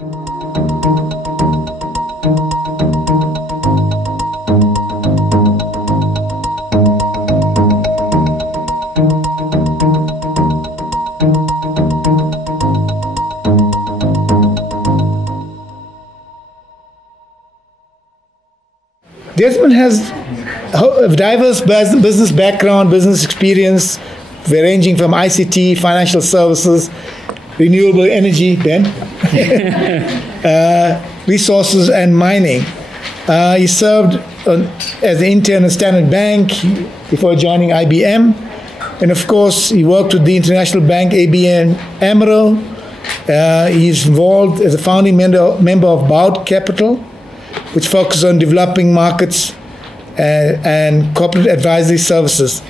Desmond has a diverse business background, business experience, ranging from ICT, financial services, renewable energy, Ben, resources, and mining. He served as an intern at Standard Bank before joining IBM. And of course, he worked with the international bank ABN AMRO. He's involved as a founding member of Bout Capital, which focuses on developing markets and corporate advisory services.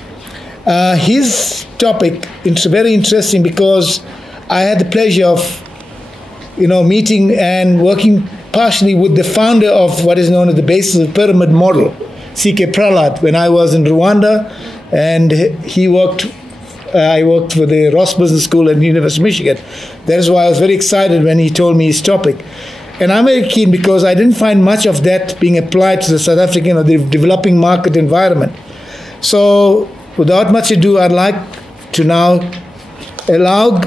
His topic is very interesting because I had the pleasure of, meeting and working partially with the founder of what is known as the basis of the pyramid model, C.K. Prahlad, when I was in Rwanda, and I worked for the Ross Business School at the University of Michigan. That is why I was very excited when he told me his topic. And I'm very keen because I didn't find much of that being applied to the South African or the developing market environment. So without much ado, I'd like to now allow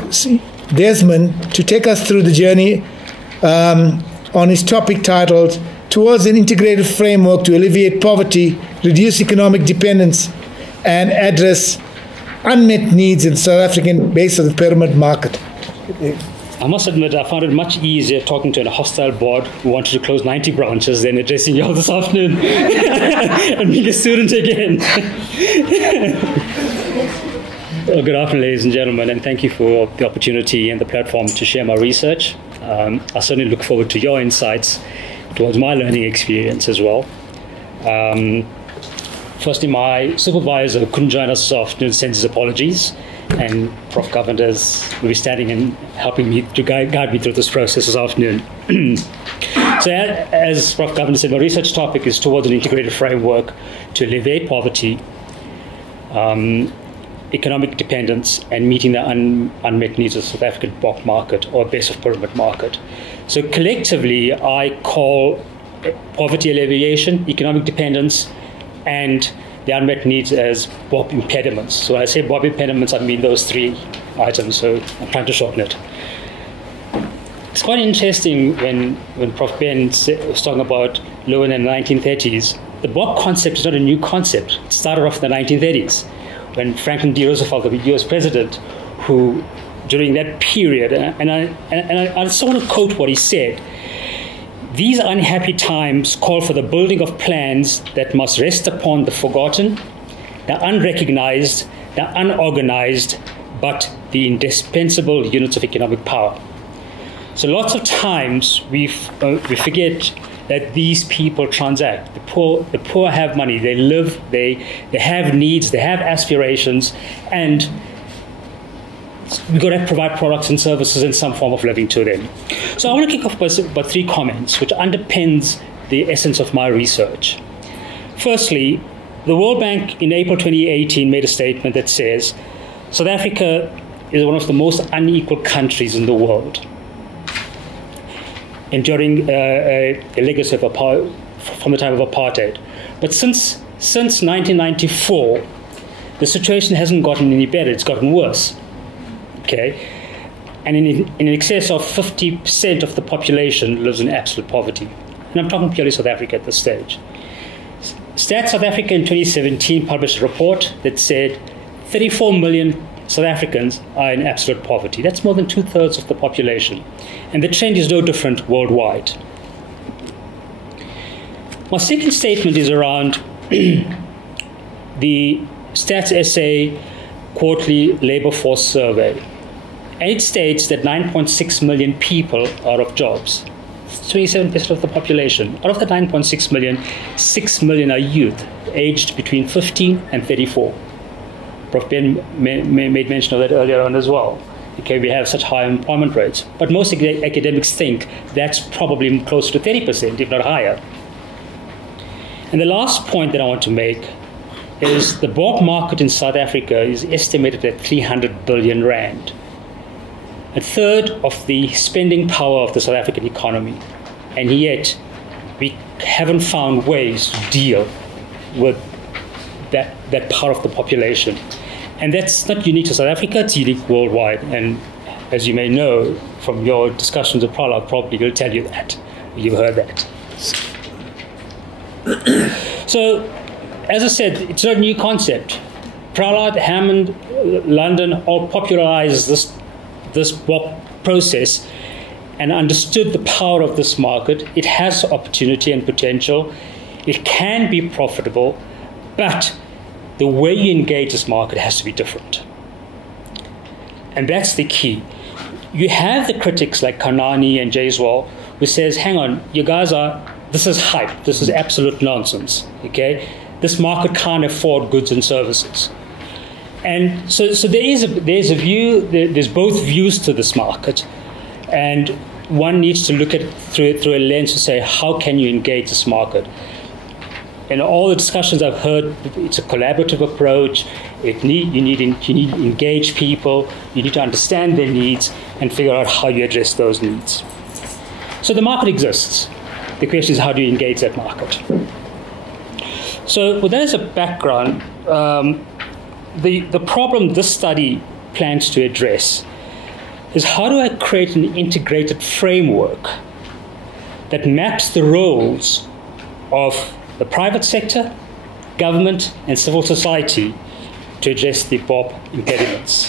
Desmond to take us through the journey on his topic titled Towards an Integrated Framework to Alleviate Poverty, Reduce Economic Dependence, and Address Unmet Needs in the South African Base of the Pyramid Market. I must admit, I found it much easier talking to a hostile board who wanted to close 90 branches than addressing you all this afternoon and being a student again. Well, good afternoon, ladies and gentlemen, and thank you for the opportunity and the platform to share my research. I certainly look forward to your insights towards my learning experience as well. Firstly, my supervisor couldn't join us this afternoon, sends his apologies. And Prof. Governors will be standing and helping me to guide me through this process this afternoon. So as Prof. Governor said, my research topic is towards an integrated framework to alleviate poverty, economic dependence, and meeting the unmet needs of the South African block market or base of pyramid market. So collectively, I call poverty alleviation, economic dependence, and the unmet needs as BOP impediments. So when I say BOP impediments, I mean those three items, so I'm trying to shorten it. It's quite interesting when Prof. Ben was talking about Lewin in the 1930s. The BOP concept is not a new concept. It started off in the 1930s when Franklin D. Roosevelt, the US president, who during that period, and I just want to quote what he said, "These unhappy times call for the building of plans that must rest upon the forgotten, the unrecognized, the unorganized, but the indispensable units of economic power." So lots of times we forget that these people transact. The poor have money, they live, they have needs, they have aspirations, and we've got to provide products and services in some form of living to them. So I want to kick off by three comments, which underpins the essence of my research. Firstly, the World Bank in April 2018 made a statement that says, South Africa is one of the most unequal countries in the world, enduring a legacy from the time of apartheid. But since 1994, the situation hasn't gotten any better, it's gotten worse. Okay, and in excess of 50% of the population lives in absolute poverty. And I'm talking purely South Africa at this stage. Stats South Africa in 2017 published a report that said 34 million South Africans are in absolute poverty. That's more than 2/3 of the population. And the trend is no different worldwide. My second statement is around the Stats SA quarterly labor force survey. And it states that 9.6 million people are out of jobs. 27% of the population. Out of the 9.6 million, 6 million are youth, aged between 15 and 34. Prof. Ben made mention of that earlier on as well. Okay, we have such high employment rates. But most academics think that's probably close to 30%, if not higher. And the last point that I want to make is the bulk market in South Africa is estimated at 300 billion rand. a third of the spending power of the South African economy. And yet, we haven't found ways to deal with that part of the population. And that's not unique to South Africa, it's unique worldwide. And as you may know from your discussions with Prahlad, probably will tell you that. You've heard that. So, as I said, it's not a new concept. Prahlad, Hammond, London all popularized this process and understood the power of this market. It has opportunity and potential. It can be profitable, but the way you engage this market has to be different. And that's the key. You have the critics like Karnani and Jaiswal who says, hang on, you guys this is hype, this is absolute nonsense, okay? This market can't afford goods and services. And so there's a view, there's both views to this market, and one needs to look at it through a lens to say, how can you engage this market? In all the discussions I've heard, it's a collaborative approach. You need to engage people, you need to understand their needs and figure out how you address those needs. So the market exists. The question is, how do you engage that market? So with that as a background, the problem this study plans to address is, how do I create an integrated framework that maps the roles of the private sector, government, and civil society to address the BOP impediments?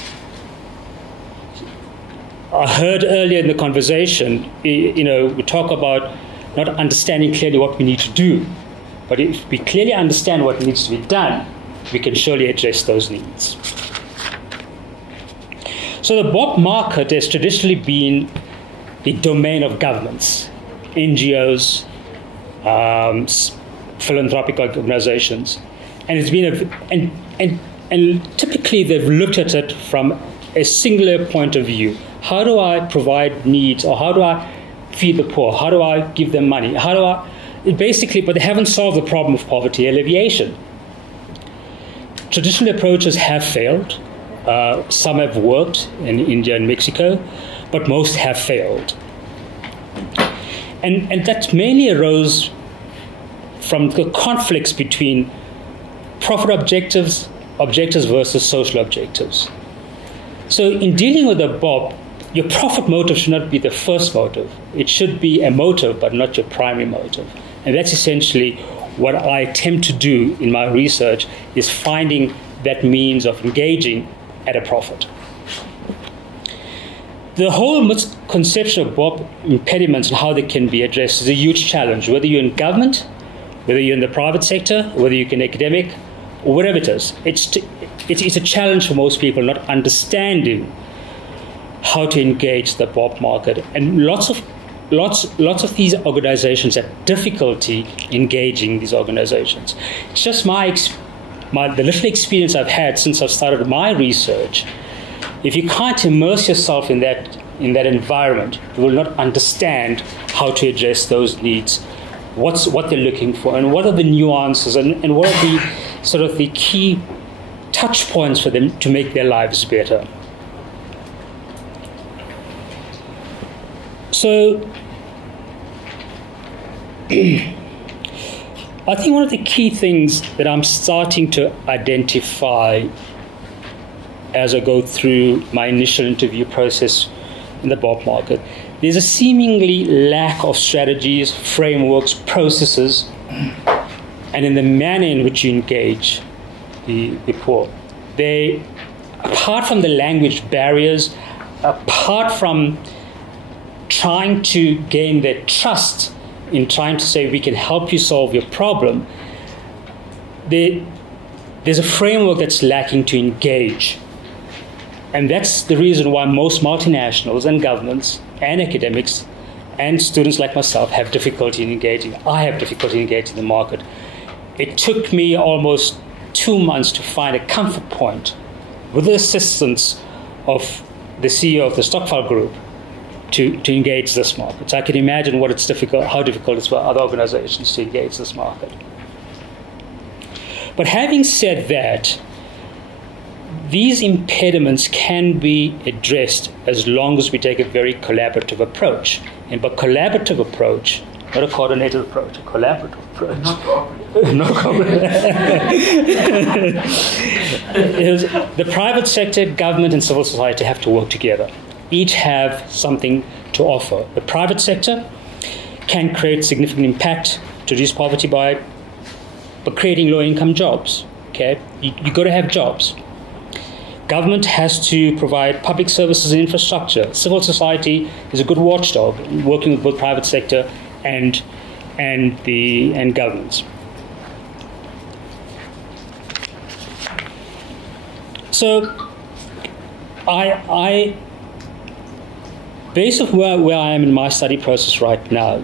I heard earlier in the conversation, we talk about not understanding clearly what we need to do. But if we clearly understand what needs to be done, we can surely address those needs. So the BOP market has traditionally been the domain of governments, NGOs, philanthropic organizations, and it's been and typically they've looked at it from a singular point of view. How do I provide needs, or how do I feed the poor? How do I give them money? But they haven't solved the problem of poverty alleviation. Traditional approaches have failed. Some have worked in India and Mexico, but most have failed. And that mainly arose from the conflicts between profit objectives versus social objectives. So in dealing with a BOP, your profit motive should not be the first motive. It should be a motive, but not your primary motive. And that's essentially what I attempt to do in my research, is finding that means of engaging at a profit. The whole misconception of BOP impediments and how they can be addressed is a huge challenge, whether you're in government, whether you're in the private sector, whether you're an academic, or whatever it is. It's a challenge for most people not understanding how to engage the BOP market. And lots of these organizations have difficulty engaging these organizations. It's just the little experience I've had since I've started my research. If you can't immerse yourself in that environment, you will not understand how to address those needs, what they're looking for, and what are the nuances, and what are the sort of the key touch points for them to make their lives better. So I think one of the key things that I'm starting to identify as I go through my initial interview process in the BOP market, there's a seemingly lack of strategies, frameworks, processes, and in the manner in which you engage the poor. Apart from the language barriers, apart from trying to gain their trust in trying to say we can help you solve your problem, there's a framework that's lacking to engage. And that's the reason why most multinationals and governments and academics and students like myself have difficulty in engaging. I have difficulty in engaging the market. It took me almost 2 months to find a comfort point with the assistance of the CEO of the Stockfile Group to engage this market. So I can imagine how difficult it is for other organizations to engage this market. But having said that, these impediments can be addressed as long as we take a very collaborative approach. And by collaborative approach, not a coordinated approach, a collaborative approach. Not the private sector, government, and civil society have to work together. Each have something to offer. The private sector can create significant impact to reduce poverty by creating low-income jobs. Okay, you got to have jobs. Government has to provide public services and infrastructure. Civil society is a good watchdog, working with both private sector and governments. So, I based on where I am in my study process right now,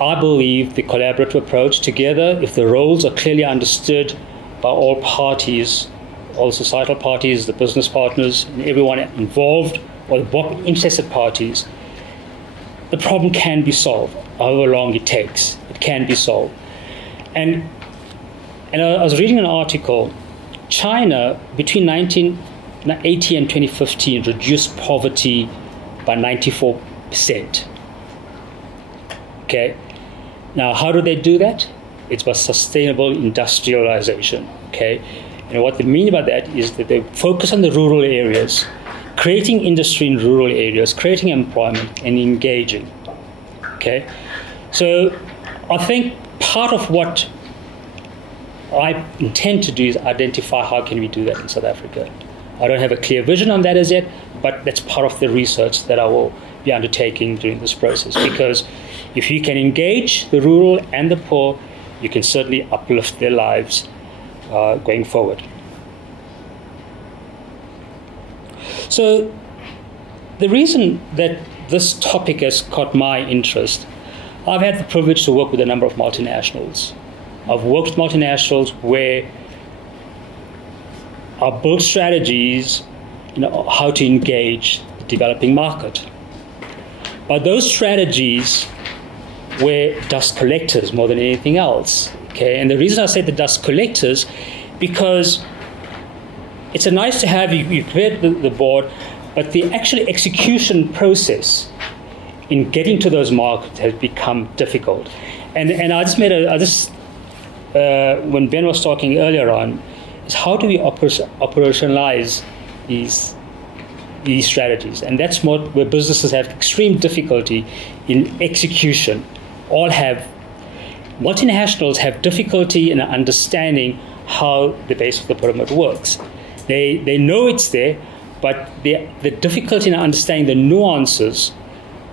I believe the collaborative approach together, if the roles are clearly understood by all parties, all societal parties, the business partners, and everyone involved, or the interested parties, the problem can be solved, however long it takes. It can be solved. And I was reading an article, China, between 1980 and 2015, reduced poverty by 94%. Okay. Now, how do they do that? It's by sustainable industrialization. Okay. And what they mean by that is that they focus on the rural areas, creating industry in rural areas, creating employment, and engaging. Okay. So I think part of what I intend to do is identify how can we do that in South Africa. I don't have a clear vision on that as yet, but that's part of the research that I will be undertaking during this process. Because if you can engage the rural and the poor, you can certainly uplift their lives going forward. So the reason that this topic has caught my interest, I've had the privilege to work with a number of multinationals. I've worked with multinationals where I built strategies, how to engage the developing market. But those strategies were dust collectors more than anything else. Okay, and the reason I say the dust collectors, because it's a nice to have, you create the board, but the actual execution process in getting to those markets has become difficult. And I just when Ben was talking earlier on, is how do we operationalize these strategies? And that's where businesses have extreme difficulty in execution. Multinationals have difficulty in understanding how the base of the pyramid works. They know it's there, but the difficulty in understanding the nuances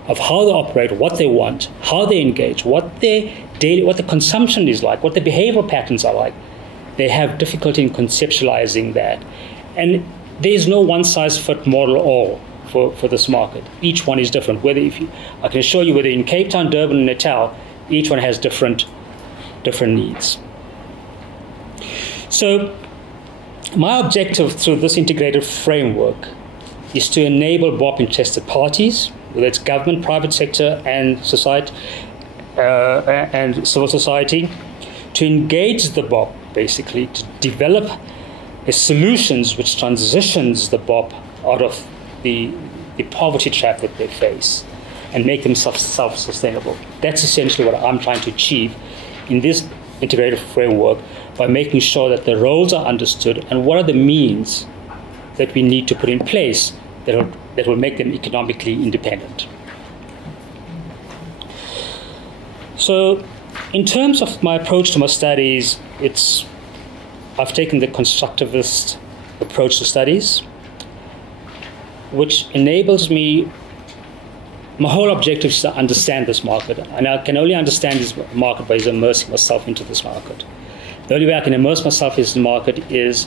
of how they operate, what they want, how they engage, what the consumption is like, what the behavioral patterns are like. They have difficulty in conceptualizing that. And there's no one-size-fits model all for this market. Each one is different. I can assure you, whether in Cape Town, Durban, and Natal, each one has different needs. So my objective through this integrated framework is to enable BOP interested parties, whether it's government, private sector, and society, and civil society, to engage the BOP, basically, to develop solutions which transitions the BOP out of the poverty trap that they face and make them self-sustainable. That's essentially what I'm trying to achieve in this integrated framework, by making sure that the roles are understood and what are the means that we need to put in place that will make them economically independent. So in terms of my approach to my studies, I've taken the constructivist approach to studies, which enables me, my whole objective is to understand this market. And I can only understand this market by immersing myself into this market. The only way I can immerse myself in this market is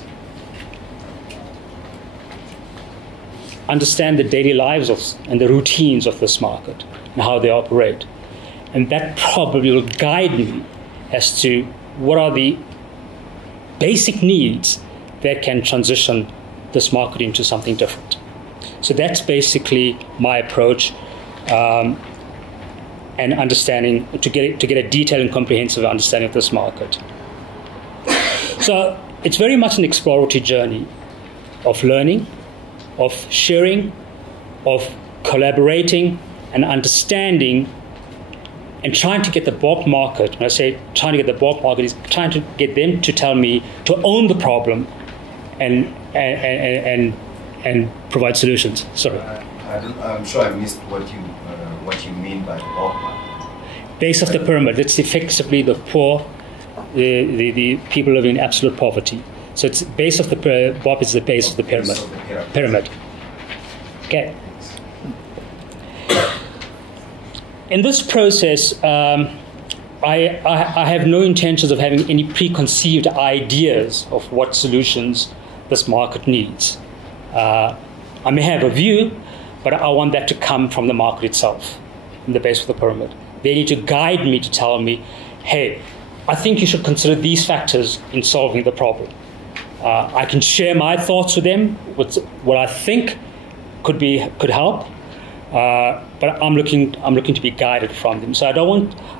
understand the daily lives and the routines of this market and how they operate. And that probably will guide me as to what are the basic needs that can transition this market into something different. So that's basically my approach, and understanding to get a detailed and comprehensive understanding of this market. So it's very much an exploratory journey. of learning, of sharing, of collaborating and understanding, and trying to get the bulk market. When I say trying to get the bulk market, is trying to get them to tell me to own the problem and provide solutions. Sorry. I'm sure I missed what you mean by bulk market. Base of the pyramid. It's effectively the poor, the people living in absolute poverty. So it's base of the BOP is the base of the pyramid. Pyramid. Okay. In this process, I have no intentions of having any preconceived ideas of what solutions this market needs. I may have a view, but I want that to come from the market itself, in the base of the pyramid. They need to guide me to tell me, hey, I think you should consider these factors in solving the problem. I can share my thoughts with them, what I think could help, but I'm looking to be guided from them. So I don't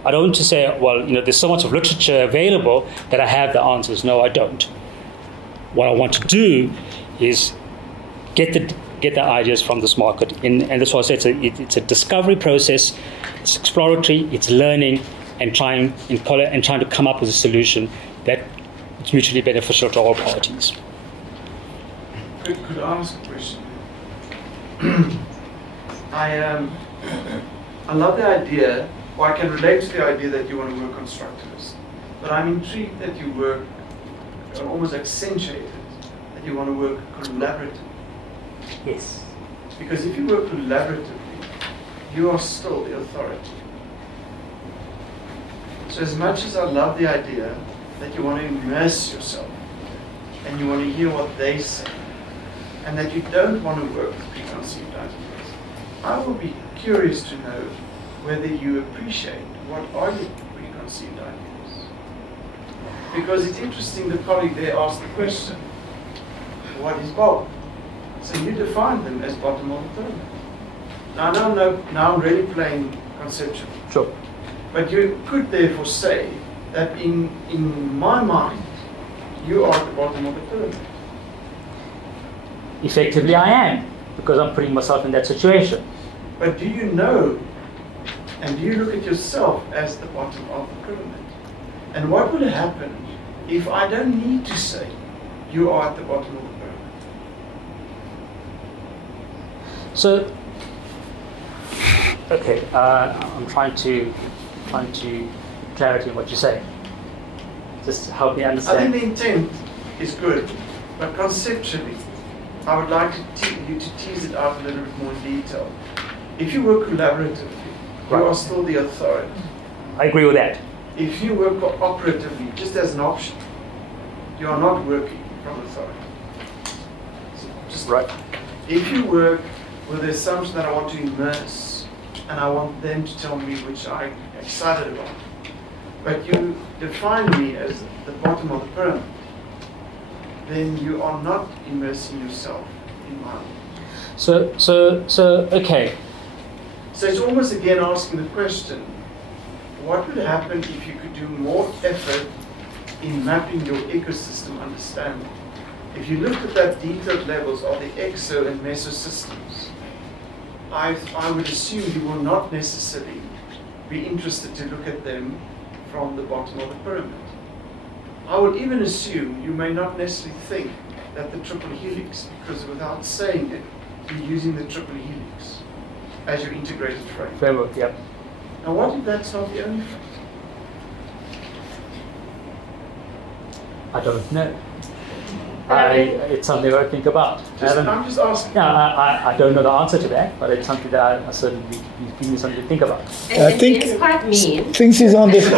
want to say, well, there's so much of literature available that I have the answers. No, I don't. What I want to do is get the ideas from this market, and that's why I say it's a discovery process. It's exploratory. It's learning and trying to come up with a solution that is mutually beneficial to all parties. Could I ask a question? I love the idea, or I can relate to the idea that you want to work constructivist, but I'm intrigued that you work, almost accentuated, that you want to work collaboratively. Yes. Because if you work collaboratively, you are still the authority. So as much as I love the idea that you want to immerse yourself, and you want to hear what they say, and that you don't want to work with preconceived ideas, I will be curious to know whether you appreciate what are your preconceived ideas. Because it's interesting, the colleague there asked the question, what is bulk? So you define them as bottom of the pyramid. Now I'm really playing conceptual. Sure. But you could therefore say that in my mind, you are at the bottom of the pyramid. Effectively, I am, because I'm putting myself in that situation. But do you know, and do you look at yourself as the bottom of the pyramid? And what would happen if I don't need to say you are at the bottom of the pyramid? So, okay, I'm trying to clarity in what you say. Just help me understand. I think the intent is good, but conceptually, I would like you to tease it out a little bit more in detail. If you work collaboratively, right, you are still the authority. I agree with that. If you work cooperatively, just as an option, you are not working from authority. So just right. If you work with the assumption that I want to immerse, and I want them to tell me which I'm excited about, but you define me as the bottom of the pyramid, then you are not immersing yourself in mine. So okay. So it's almost again asking the question, what would happen if you could do more effort in mapping your ecosystem understanding? If you looked at that detailed levels of the exo and mesosystems, I would assume you will not necessarily be interested to look at them from the bottom of the pyramid. I would even assume you may not necessarily think that the triple helix, because without saying it, you're using the triple helix as your integrated framework. Yep. Now what if that's not the only factor? I don't know. It's something I think about. I'm just asking. Yeah, I don't know the answer to that, but it's something that I certainly give me something to think about. I think it's quite mean. Thinks he's on this. If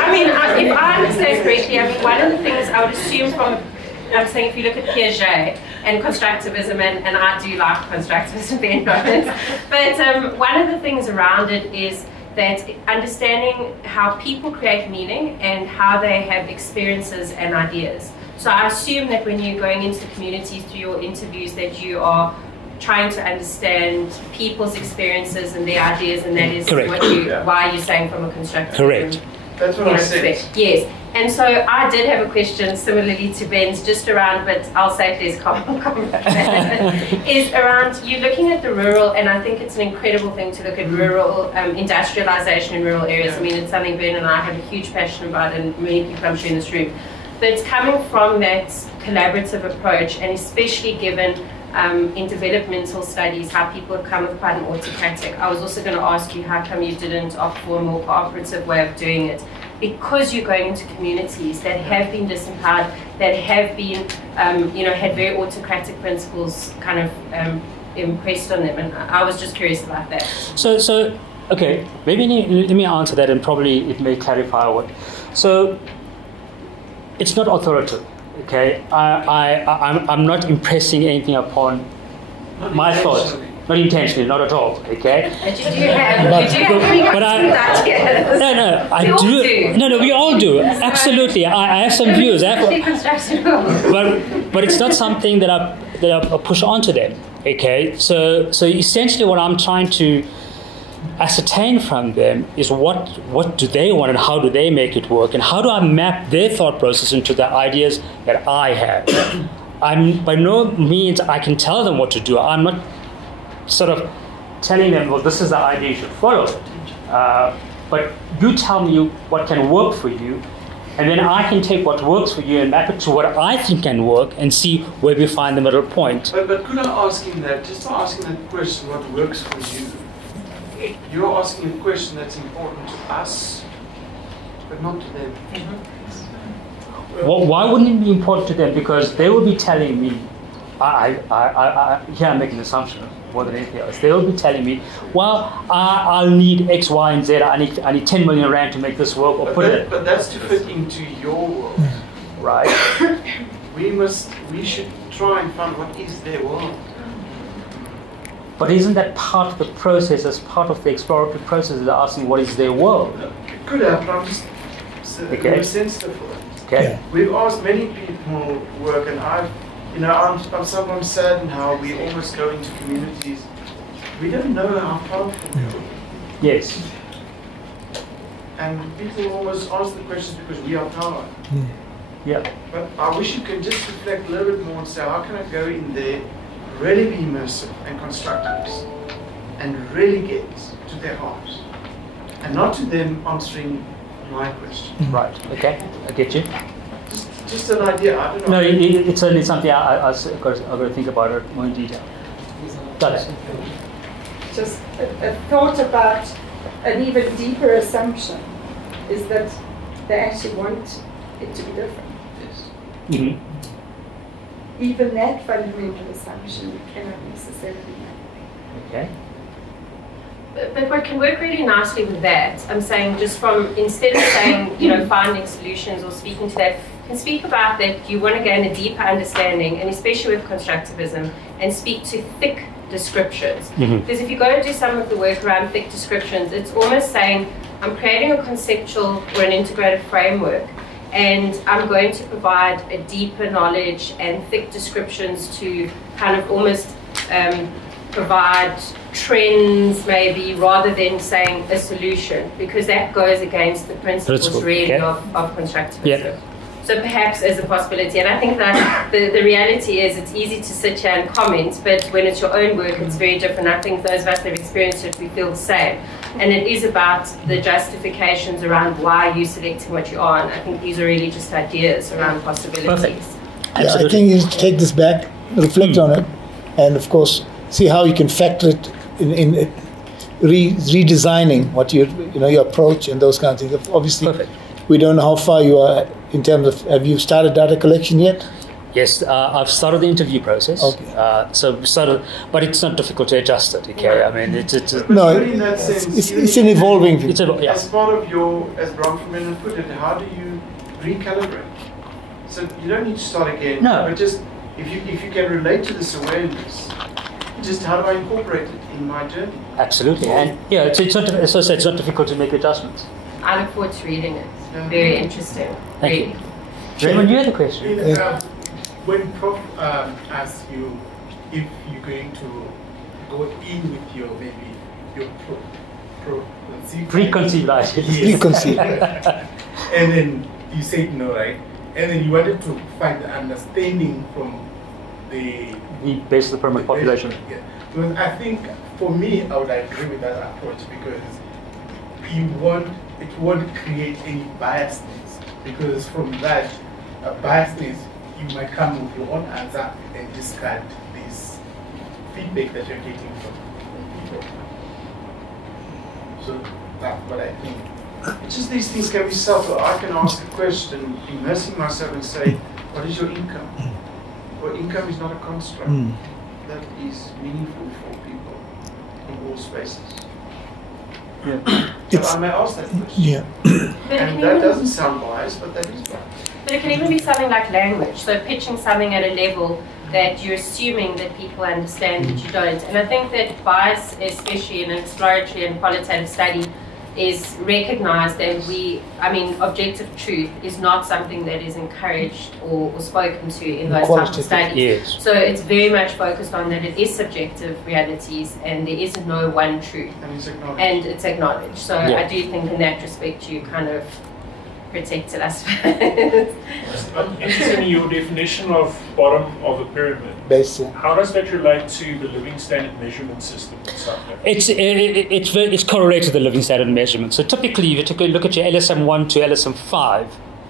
I understand correctly, one of the things I would assume from, I'm saying if you look at Piaget and constructivism, and I do like constructivism, being honest, but one of the things around it is that understanding how people create meaning and how they have experiences and ideas. So I assume that when you're going into the community through your interviews that you are trying to understand people's experiences and their ideas, and that is correct. why you're saying from a constructive correct. That's what I said. Yes, And so I did have a question similarly to Ben's, just around, but I'll say if there's comment, is around you looking at the rural, and I think it's an incredible thing to look at rural industrialization in rural areas. I mean, it's something Ben and I have a huge passion about, and many people I'm sure in this room. But it's coming from that collaborative approach, and especially given in developmental studies how people have come with quite an autocratic. I was also going to ask you how come you didn't opt for a more cooperative way of doing it. Because you're going into communities that have been disempowered, that have been, had very autocratic principles kind of impressed on them, and I was just curious about that. So okay, maybe let me answer that, and probably it may clarify what. So it's not authoritative, okay? I'm not impressing anything upon my thoughts. Not intentionally, not at all, okay? But you do have ideas. No, I do. No, we all do. Absolutely. I have some views. But it's not something that I push onto them, okay? So essentially what I'm trying to ascertain from them is what do they want and how do they make it work, and how do I map their thought process into the ideas that I have. I'm by no means I can tell them what to do. I'm not sort of telling them, well, this is the idea, you should follow it. But you tell me what can work for you, and then I can take what works for you and map it to what I think can work and see where we find the middle point. But could I ask him that, just by asking that question, what works for you, you're asking a question that's important to us, but not to them. Well, why wouldn't it be important to them? Because they will be telling me, here I'm making an assumption more than anything else. They will be telling me, well, I'll need X, Y, and Z. I need 10 million rand to make this work, or but that's to fit into your world. Right. We should try and find what is their world. But isn't that part of the process, as part of the exploratory process, they're asking what is their world? It could have, but I'm just more sensitive for it. Okay. Yeah. We've asked many people work, and I'm sometimes saddened how we almost go into communities. We don't know how powerful we are. Yes. And people almost ask the questions because we are power. Yeah. But I wish you could just reflect a little bit more and say, how can I go in there, really be immersive and constructivist, and really get to their hearts, and not to them answering my question. Right. Okay. I get you. Just an idea. I don't know. No, it's certainly something I've got to think about it more in detail. Got it. Just a thought about an even deeper assumption is that they actually want it to be different. Yes. Mm-hmm. Even that fundamental assumption cannot necessarily make. Okay. But what can work really nicely with that, I'm saying just from, instead of saying, finding solutions or speaking to that, can speak about that you want to gain a deeper understanding, and especially with constructivism, and speak to thick descriptions. Mm-hmm. Because if you go to do some of the work around thick descriptions, it's almost saying, I'm creating a conceptual or an integrated framework, and I'm going to provide a deeper knowledge and thick descriptions to kind of almost provide trends maybe, rather than saying a solution, because that goes against the principles really of constructivism. Yeah. So perhaps as a possibility, and I think that the reality is it's easy to sit here and comment, but when it's your own work, it's very different. I think those of us that have experienced it, we feel the same. And it is about the justifications around why you're selecting what you are, and I think these are really just ideas around possibilities. Perfect. Yeah, I think you need to take this back, reflect on it, and of course, see how you can factor it in redesigning what your approach and those kinds of things. Obviously, Perfect. We don't know how far you are in terms of, have you started data collection yet? Yes, I've started the interview process. Okay. So we started, but it's not difficult to adjust it. Okay, I mean No, in that sense, it's an evolving thing. As part of your, as Bram Vermeulen put it, how do you recalibrate? So you don't need to start again. No. But just if you can relate to this awareness, just how do I incorporate it in my journey? Absolutely, and yeah, it's not, as I said, it's not difficult to make adjustments. I look forward to reading it. Very interesting. Thank really. you. Raymond, you had the question. When Prof asks you if you're going to go in with your preconceived ideas. Preconceived. and then you said no, right? And then you wanted to find the understanding from the base of the pyramid population. Yeah. Because I think for me, I would agree with that approach because it won't create any biasness, because from that biasness you might come with your own answer and discard this feedback that you're getting from people. So that's what I think. It's just these things can be subtle. I can ask a question, immersing myself and say, what is your income? Well, income is not a construct that is meaningful for people in all spaces. Yeah. So I may ask that question. Yeah. And that doesn't sound biased, but that is biased. But it can even be something like language. So pitching something at a level that you're assuming that people understand that you don't. And I think that bias, especially in an exploratory and qualitative study, is recognized, and objective truth is not something that is encouraged or spoken to in those types of studies. Yes. So it's very much focused on that it is subjective realities and there is no one truth. And it's acknowledged. So Yeah. I do think in that respect you kind of protected us. I'm interested in your definition of bottom of a pyramid. Base. How does that relate to the living standard measurement system in South Africa? It's correlated to the living standard measurement. So typically, if you take a look at your LSM1 to LSM5,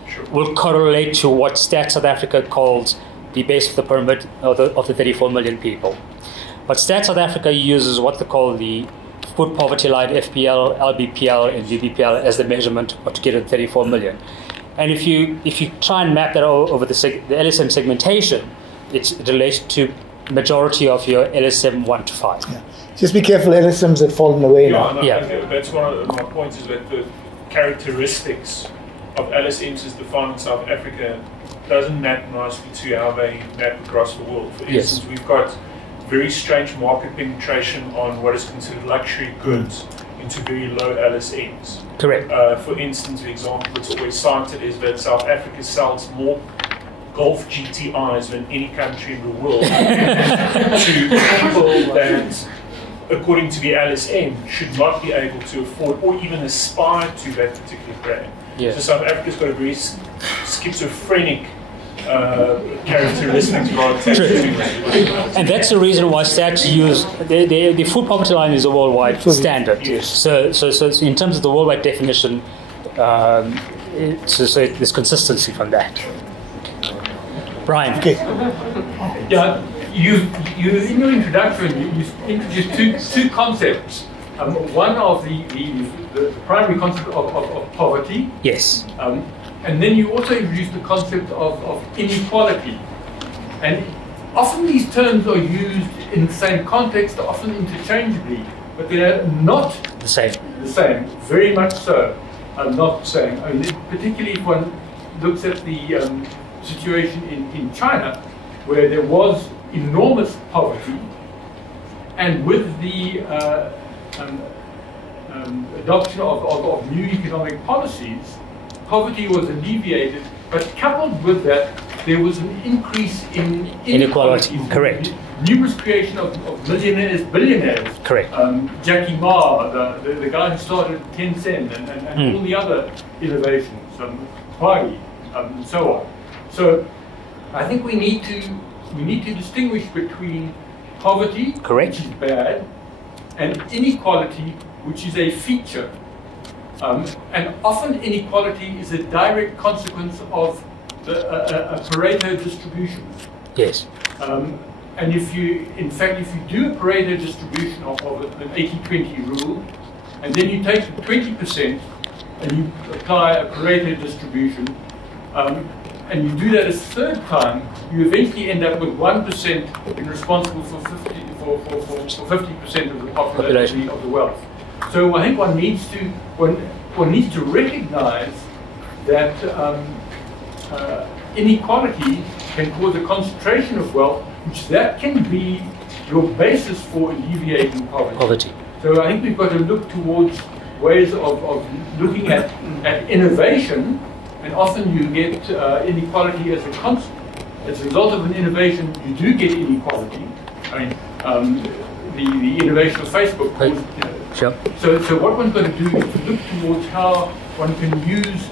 Sure. will correlate to what Stats South Africa calls the base of the pyramid of the 34 million people. But Stats South Africa uses what they call the food poverty line, FPL, LBPL, and VBPL as the measurement to get at 34 million. And if you try and map that over the LSM segmentation, it relates to majority of your LSM 1 to 5. Yeah. Just be careful, LSMs have fallen away now. No, Yeah. I think that's one of my points, is that the characteristics of LSMs as defined in South Africa doesn't map nicely to how they map across the world. For instance, we've got very strange market penetration on what is considered luxury goods into very low LSMs. Correct. For instance, the example that's always cited is that South Africa sells more Golf GTIs than any country in the world to people that, according to the LSM, should not be able to afford or even aspire to that particular brand. Yeah. So South Africa's got a very schizophrenic characteristics. And that's the reason why Stats use the food poverty line is a worldwide standard. Yes. So in terms of the worldwide definition, so there's consistency from that. Brian. Okay. Yeah, you in your introduction you introduced two concepts. One of the primary concept of poverty. Yes. And then you also introduced the concept of inequality. And often these terms are used in the same context, often interchangeably, but they're not The same. Very much so. Not the same. I mean, particularly if one looks at the situation in China, where there was enormous poverty, and with the adoption of new economic policies, poverty was alleviated, but coupled with that, there was an increase in inequality. Correct. Numerous creation of millionaires, billionaires. Correct. Jackie Ma, the guy who started Tencent, and all the other innovations, Huawei, and so on. So, I think we need to distinguish between poverty, Correct. which is bad, and inequality, which is a feature. And often inequality is a direct consequence of a Pareto distribution. Yes. And if you do a Pareto distribution of an 80-20 rule, and then you take 20% and you apply a Pareto distribution, and you do that a third time, you eventually end up with 1% and responsible for 50% of the population of the wealth. So I think one needs to recognize that inequality can cause a concentration of wealth, which that can be your basis for alleviating poverty. So I think we've got to look towards ways of looking at innovation, and often you get inequality as a result of an innovation. You do get inequality. I mean, the innovation of Facebook caused, Sure. So what one's going to do is to look towards how one can use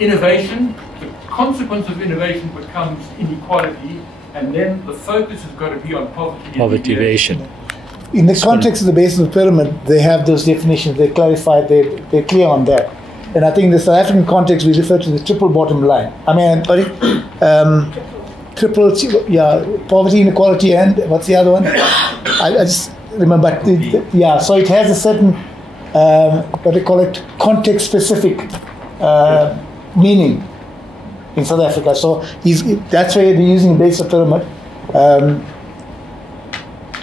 innovation, the consequence of innovation becomes inequality, and then the focus has got to be on poverty. Poverty evasion. In the context of the base of the pyramid, they have those definitions. They clarify. They're clear on that. And I think in the South African context, we refer to the triple bottom line. I mean, triple, poverty, inequality, and what's the other one? I just remember. So it has a certain, what they call it, context-specific meaning in South Africa. So that's why they're using base of pyramid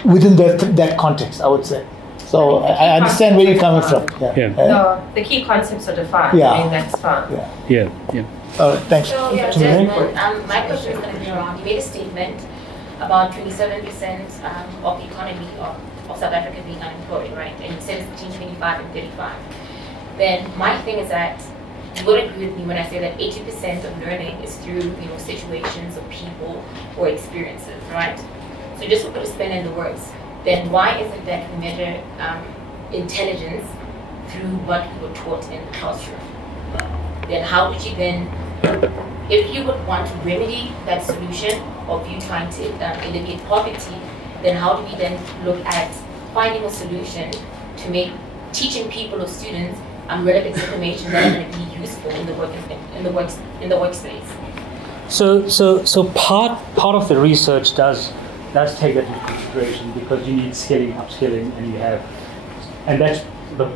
within that context, I would say. So I understand where you're coming from. No, the key concepts are defined. I mean, that's fine. Yeah. Thanks. So, my question is going to be around, you made a statement about 27% of the economy of South Africa being unemployed, right? And you said it's between 25 and 35. Then my thing is that you would agree with me when I say that 80% of learning is through situations or people or experiences, right? So just to put a spin in the words, then why is it that we measure intelligence through what we were taught in the classroom? Then how would you then, if you would want to remedy that solution of you trying to alleviate poverty, then how do we then look at finding a solution to make teaching people or students relevant information that are going to be useful in the workspace? So part of the research does take that into consideration, because you need skilling, upskilling, and that's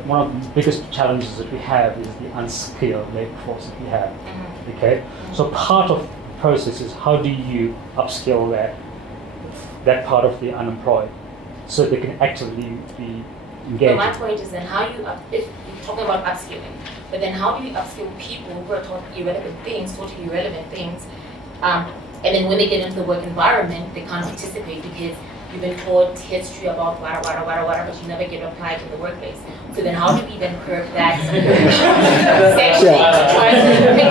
one of the biggest challenges that we have is the unskilled labor force that we have. Okay, so part of the process is how do you upskill that part of the unemployed, so they can actively be engaged. But my point is then how you if you're talking about upskilling, but then how do you upskill people who are taught totally irrelevant things? And then when they get into the work environment, they can't participate because you've been taught history about wada, but you never get applied in the workplace. So then how do we then curb that section to try to fix a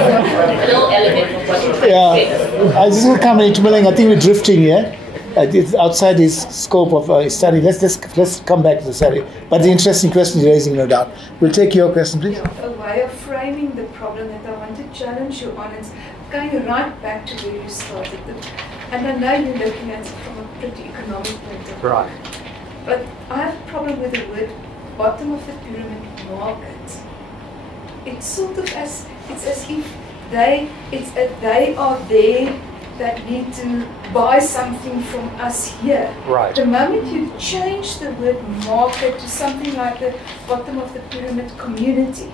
little element of what you're trying to fix? I just will come into Milling. I think we're drifting here. It's outside his scope of study. Let's come back to the study. But the interesting question you're raising, no doubt. We'll take your question, please. A way of framing the problem that I want to challenge you on is going right back to where you started. And I know you're looking at it from a pretty economic point of view. Right. But I have a problem with the word bottom of the pyramid market. It's sort of it's as if they are there that need to buy something from us here. Right. The moment you change the word market to something like the bottom of the pyramid community.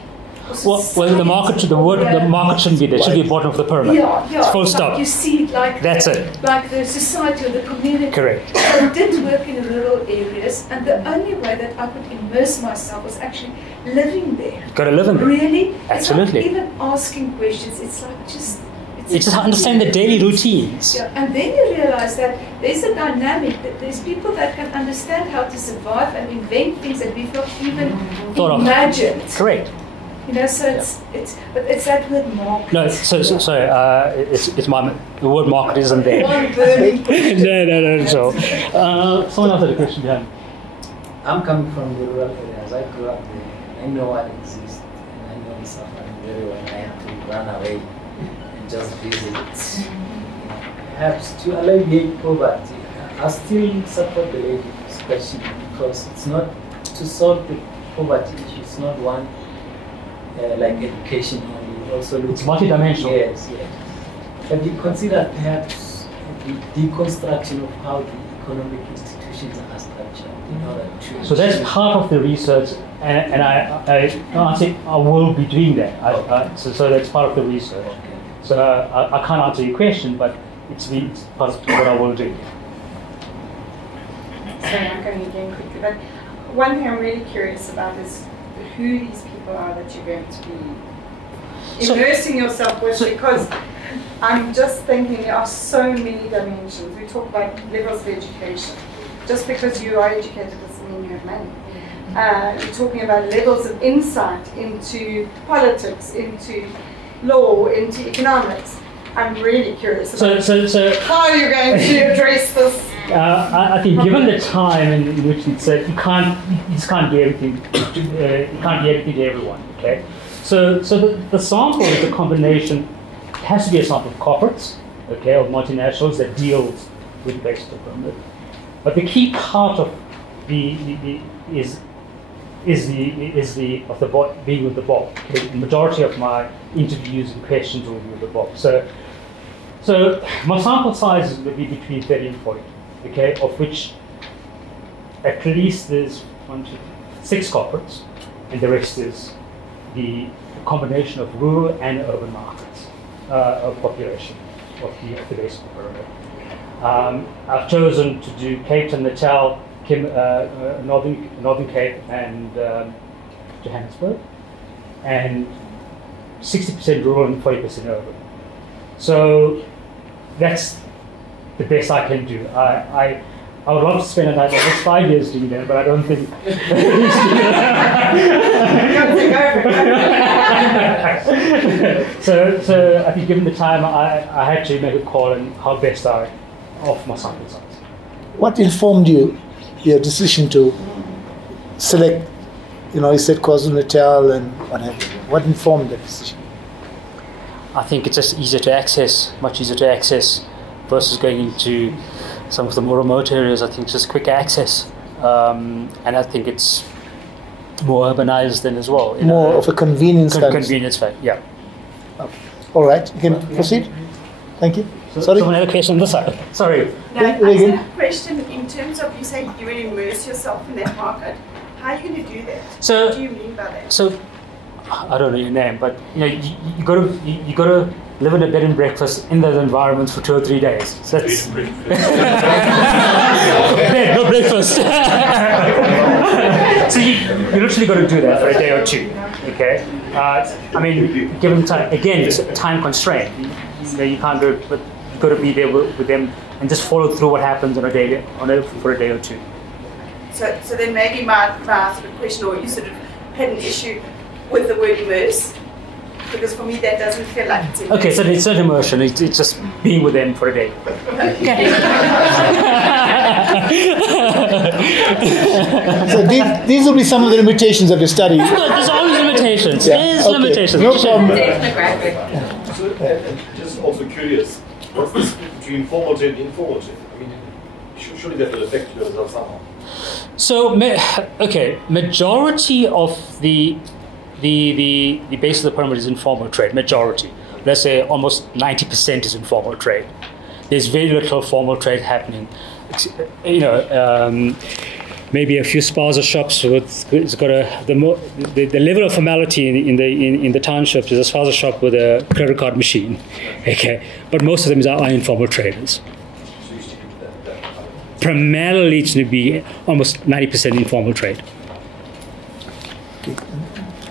Well, the market shouldn't be there. It should be bottom of the pyramid. Yeah. Full stop. You see, that's it. Like the society or the community. Correct. So I did work in rural areas, and the only way that I could immerse myself was actually living there. Got to live in there. Really? Absolutely. It's not even asking questions. It's like just. You just understand the daily routines. Yeah, and then you realize that there's a dynamic, that there's people that can understand how to survive and invent things that we've not even imagined. Correct. You know, so but it's that word market. No, sorry, the word market isn't there. One burning No. So, someone else had a question behind. I'm coming from the rural areas. I grew up there. I know what exists, and I know the suffering very well. I have to run away and just visit. Perhaps to alleviate poverty, I still support the lady's question, because it's not to solve the poverty issue. It's not one. Like education only, also it's multidimensional. Yes. Have you considered perhaps the deconstruction of how the economic institutions are structured in order to? So that's part of the research, and I will be doing that. So that's part of the research. Okay. So I can't answer your question, but it's part of what I will do. Sorry, I'm going again quickly, but one thing I'm really curious about is who these people are that you're going to be immersing yourself with, because I'm just thinking there are so many dimensions. We talk about levels of education. Just because you are educated doesn't mean you have money. You're talking about levels of insight into politics, into law, into economics. I'm really curious about how you're going to address this. I think, given the time in which it's you just can't give everything. You can't give everything to everyone. Okay, So the sample is a combination. It has to be a sample of corporates, okay, of multinationals that deals with the base of the pyramid. But the key part of being with the Bob. Okay? The majority of my interviews and questions will be with the Bob. So my sample size will be between 30 and 40, okay, of which at least there's 6 corporates, and the rest is the combination of rural and urban markets of population of the base of the pyramid. I've chosen to do Cape Town, Natal, Northern Cape, and Johannesburg, and 60% rural and 40% urban. So that's the best I can do. I would love to spend another 5 years doing that, but I don't think. So I think given the time, I had to make a call on how best I off my sample size. What informed your decision to select, you said KwaZulu-Natal and what have you? What informed that decision? I think it's just easier to access, much easier to access versus going into some of the more remote areas. I think just quicker access. And I think it's more urbanized then as well. More of a convenience factor. Convenience factor, yeah. Okay. All right, you can proceed. Thank you. Sorry? Someone had a question on this side. Sorry. No, I have a question in terms of you say you will immerse yourself in that market. How are you going to do that? What do you mean by that? So, I don't know your name, but you got to live in a bed and breakfast in those environments for 2 or 3 days. So that's bed, no breakfast. So you literally got to do that for a day or two. Okay. I mean, given time, again, it's a time constraint. You can't do it, but you've got to be there with them and just follow through what happens for a day or two. So then maybe my sort of question, or you sort of had an issue with the word immerse, because for me that doesn't feel like it's immersion. Okay, so it's not immersion, it's just being with them for a day. So these will be some of the limitations of your study. There's always limitations. Yeah. There's limitations. No problem. So, just also curious, what's the split between formal trade and informal trade? I mean, surely that will affect you somehow. So, majority of the base of the pyramid is informal trade. Majority, let's say almost 90% is informal trade. There's very little formal trade happening. Maybe a few spaza shops it's got the level of formality in the townships is a spaza shop with a credit card machine. Okay, but most of them are informal traders. Primarily, it's going to be almost 90% informal trade.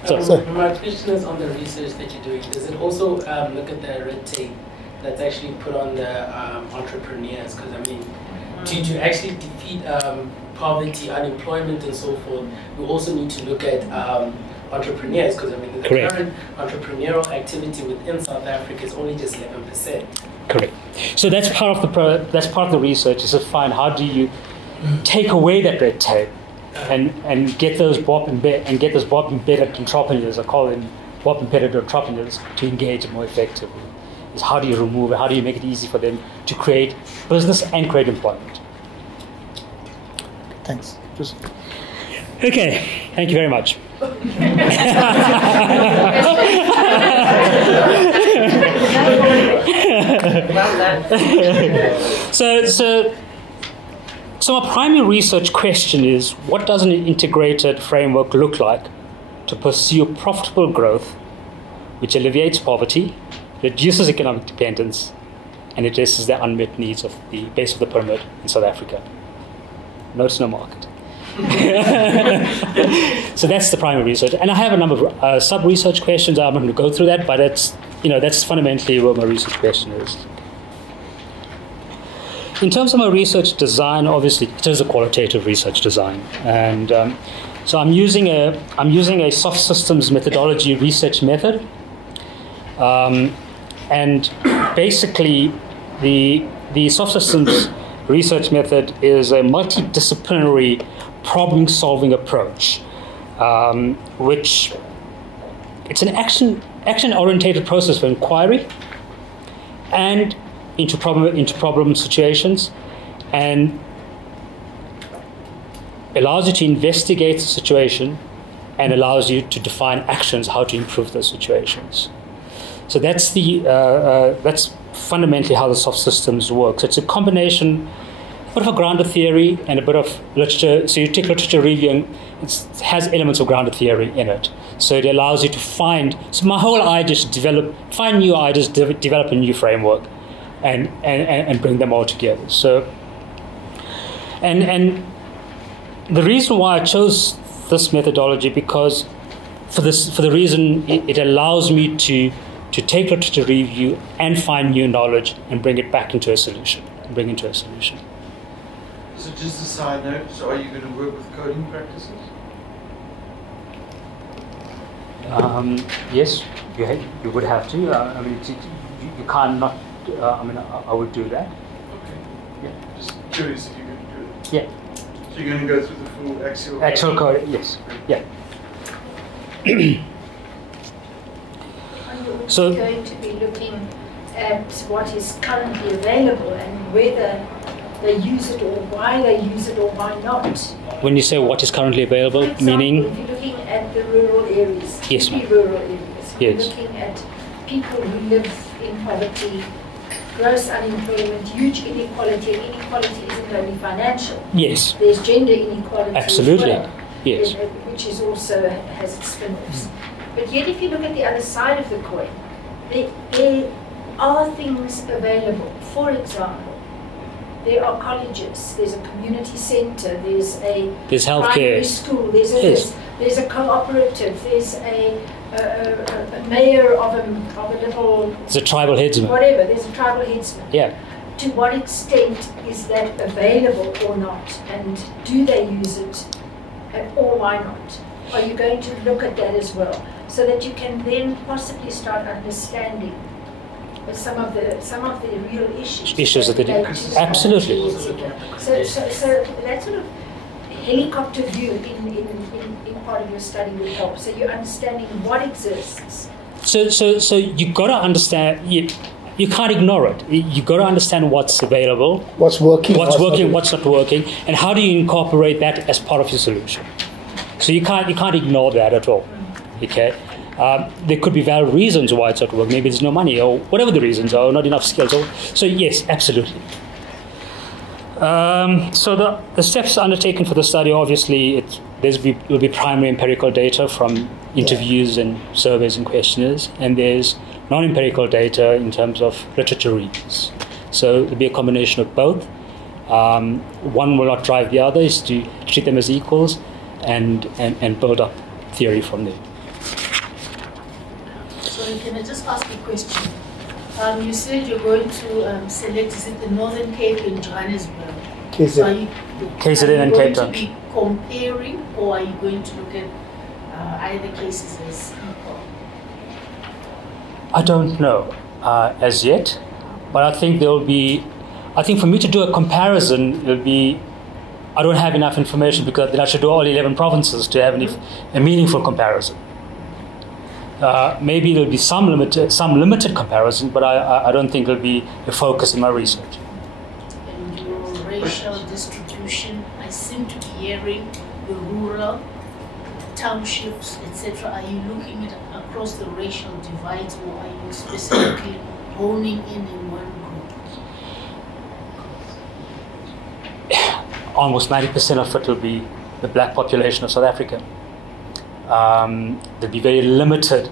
My question is on the research that you're doing. Does it also look at the red tape that's actually put on the entrepreneurs? Because I mean, to actually defeat poverty, unemployment, and so forth, we also need to look at entrepreneurs. Because I mean, the current entrepreneurial activity within South Africa is only just 11%. Correct. So that's part of the research is to find how do you take away that red tape and get those BOP embedded entrepreneurs, I call them BOP embedded entrepreneurs, to engage more effectively. Is how do you remove it? How do you make it easy for them to create business and create employment? Thanks. Okay. Thank you very much. So my primary research question is, what does an integrated framework look like to pursue profitable growth which alleviates poverty, reduces economic dependence, and addresses the unmet needs of the base of the pyramid in South Africa? Notice no market. So that's the primary research, and I have a number of sub-research questions. I'm not going to go through that, but that's fundamentally what my research question is. In terms of my research design, obviously it is a qualitative research design, and so I'm using a soft systems methodology research method, and basically the soft systems research method is a multidisciplinary problem-solving approach, which it's an action-orientated process for inquiry and into problem situations, and allows you to investigate the situation and allows you to define actions, how to improve those situations. So that's that's fundamentally how the soft systems work. So it's a combination, a bit of a grounded theory and a bit of literature. So you take literature review and it has elements of grounded theory in it. So it allows you to find. So my whole idea is to find new ideas, develop a new framework, and bring them all together. So, and the reason why I chose this methodology, because for the reason it allows me to take literature review and find new knowledge and bring it back into a solution. So just a side note, so are you going to work with coding practices? Yes, you would have to. I mean, you can't not. I would do that. Okay. Yeah. Just curious if you're going to do it. Yeah. So you're going to go through the full actual code? Yes. Yeah. Are you also going to be looking at what is currently available and whether they use it or why they use it or why not? When you say what is currently available, for example, meaning? If you're looking at the rural areas, yes, rural areas, yes. You're looking at people who live in poverty, gross unemployment, huge inequality, and inequality isn't only financial. Yes. There's gender inequality Absolutely. as well, yes. Which is also has its spin-offs. But yet if you look at the other side of the coin, there are things available. For example, there are colleges, there's a community centre, there's healthcare, primary school, there's a cooperative, there's a mayor of a little... There's a tribal headsman. Whatever, there's a tribal headsman. Yeah. To what extent is that available or not? And do they use it? Or why not? Are you going to look at that as well? So that you can then possibly start understanding some of the real issues that they do. Absolutely. So that sort of helicopter view in part of your study would help. So you're understanding what exists. So you got to understand. You can't ignore it. You got to understand what's available, what's working, what's not working, and how do you incorporate that as part of your solution. So you can't ignore that at all. Okay. There could be valid reasons why it's not working. Maybe there's no money, or whatever the reasons are, or not enough skills. So yes, absolutely. So the steps undertaken for the study, obviously, will be primary empirical data from interviews and surveys and questionnaires, and there's non-empirical data in terms of literature reviews. So it'll be a combination of both. One will not drive the other, is to treat them as equals and build up theory from there. So can I just ask a question? You said you're going to select, is it the Northern Cape in Johannesburg? KZN. So are you and Cape Town. going to be comparing, or are you going to look at either cases as equal? I don't know as yet, but I think for me to do a comparison, I don't have enough information, because then I should do all 11 provinces to have a meaningful comparison. Maybe there'll be some limited comparison, but I don't think it'll be a focus in my research. And your racial distribution, I seem to be hearing the rural, townships, etc. Are you looking at across the racial divides, or are you specifically honing in one group? Almost 90% of it will be the black population of South Africa. There'll be very limited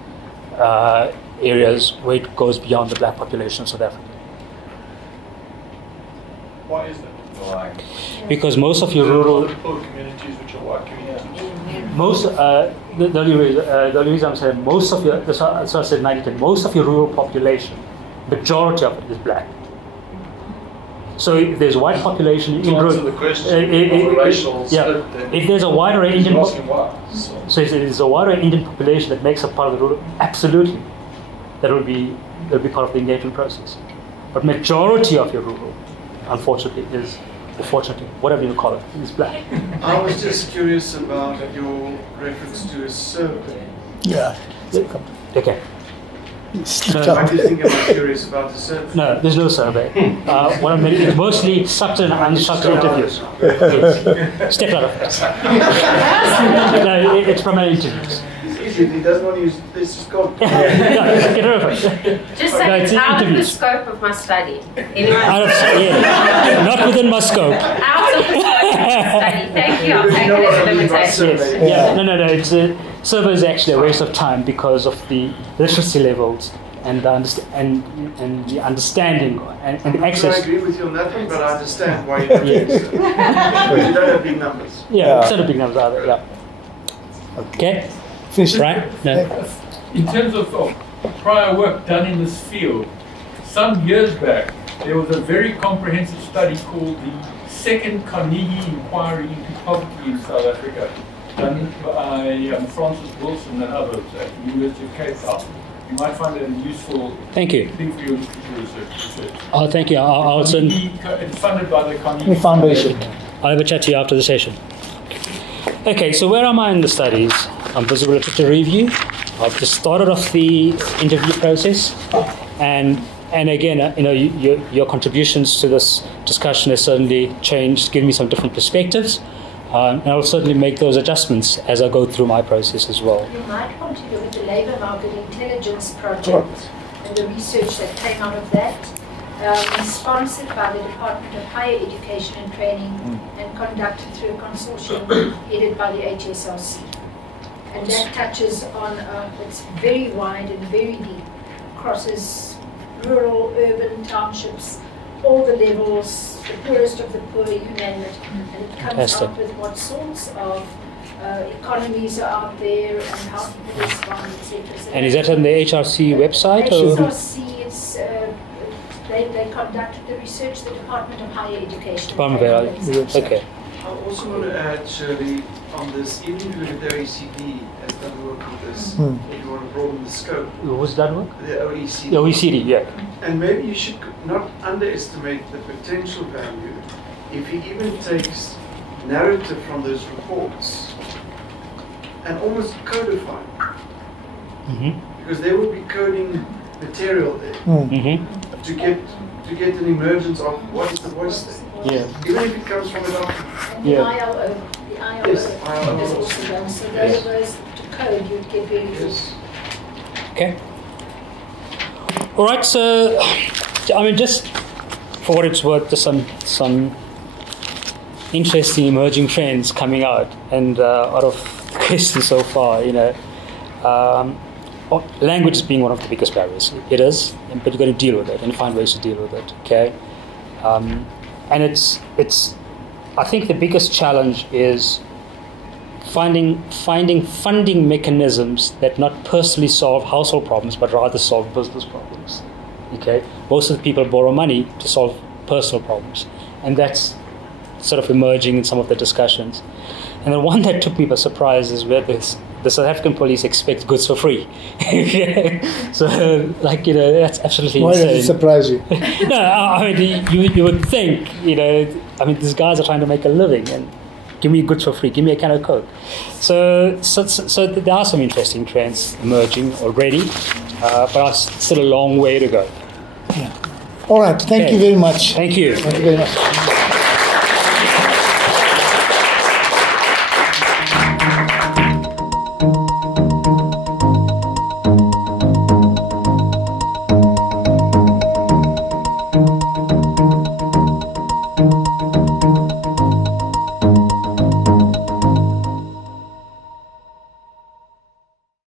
areas where it goes beyond the black population of South Africa. Why is that? Why? Because most of your rural communities, which are white communities. The only reason I'm saying most of your, so I said 90%, most of your rural population, majority of it is black. So if there's a white population in rural, if there's a wider Indian so if there's a wider Indian population that makes up part of the rural, absolutely, that'll be part of the engagement process. But majority of your rural, unfortunately, whatever you call it, is black. I was just curious about your reference to a survey. Yeah. Okay. I do think I'm curious about the survey. No, there's no survey. What I'm making is mostly structured and unstructured interviews. Yes. Step out of it. No, it's from an interviews. It's easy. If he doesn't want to use this, just go. Get rid of it. Just say it's out of the scope of my study. Out of, not within my scope. Out of the scope of my study. Thank you. I'll take it as a limitation. Yes. No. It's survey is actually a waste of time because of the literacy levels and the understanding and the access. I agree with you on that one, but I understand why you don't think so. Because you don't have big numbers. Yeah, it's not big numbers either. Yeah. Okay. Finish. Right? No. In terms of prior work done in this field, some years back, there was a very comprehensive study called the Second Carnegie Inquiry into Poverty in South Africa, done by Francis Wilson and others at the University of Cape Town. You might find it a useful thing for your research. Oh, thank you. I'll send. It's funded by the Carnegie Foundation. I'll have a chat to you after the session. Okay, so where am I in the studies? I'm busy with literature review. I've just started off the interview process, and again, your contributions to this discussion has certainly changed, given me some different perspectives. And I'll certainly make those adjustments as I go through my process as well. You might want to look at the Labour Market Intelligence Project and the research that came out of that, sponsored by the Department of Higher Education and Training and conducted through a consortium headed by the HSRC. And that touches on, it's very wide and very deep, crosses rural, urban, townships, all the levels, the poorest of the poor, you name it, and it comes up with what sorts of economies are out there and how people respond, etc. So and is that on the HRC website? HRC, it's, they conducted the research, the Department of Higher Education. Okay. I also want to add, Shirley, on this, even if you look at the OECD has done work with this, if you want to broaden the scope. Who's that work? The OECD. The OECD, yeah. And maybe you should not underestimate the potential value if he even takes narrative from those reports and almost codify it. Because there will be coding material there to get an emergence of what is the voice there. Yeah. Even if it comes from a document. And the ILO, is also done. So those to code, you'd get very Okay. All right. So, I mean, just for what it's worth, there's some interesting emerging trends coming out, and out of the questions so far, language is being one of the biggest barriers. It is, but you've got to deal with it and find ways to deal with it. Okay. And it's. I think the biggest challenge is finding funding mechanisms that not personally solve household problems, but rather solve business problems. Okay, most of the people borrow money to solve personal problems, and that's sort of emerging in some of the discussions. And the one that took me by surprise is where the South African police expect goods for free. So, that's absolutely insane. Why does it surprise you? No, I mean, you would think, these guys are trying to make a living and give me goods for free, give me a can of Coke. So there are some interesting trends emerging already, but still a long way to go. Yeah. All right, thank you very much. Thank you. Thank you very much.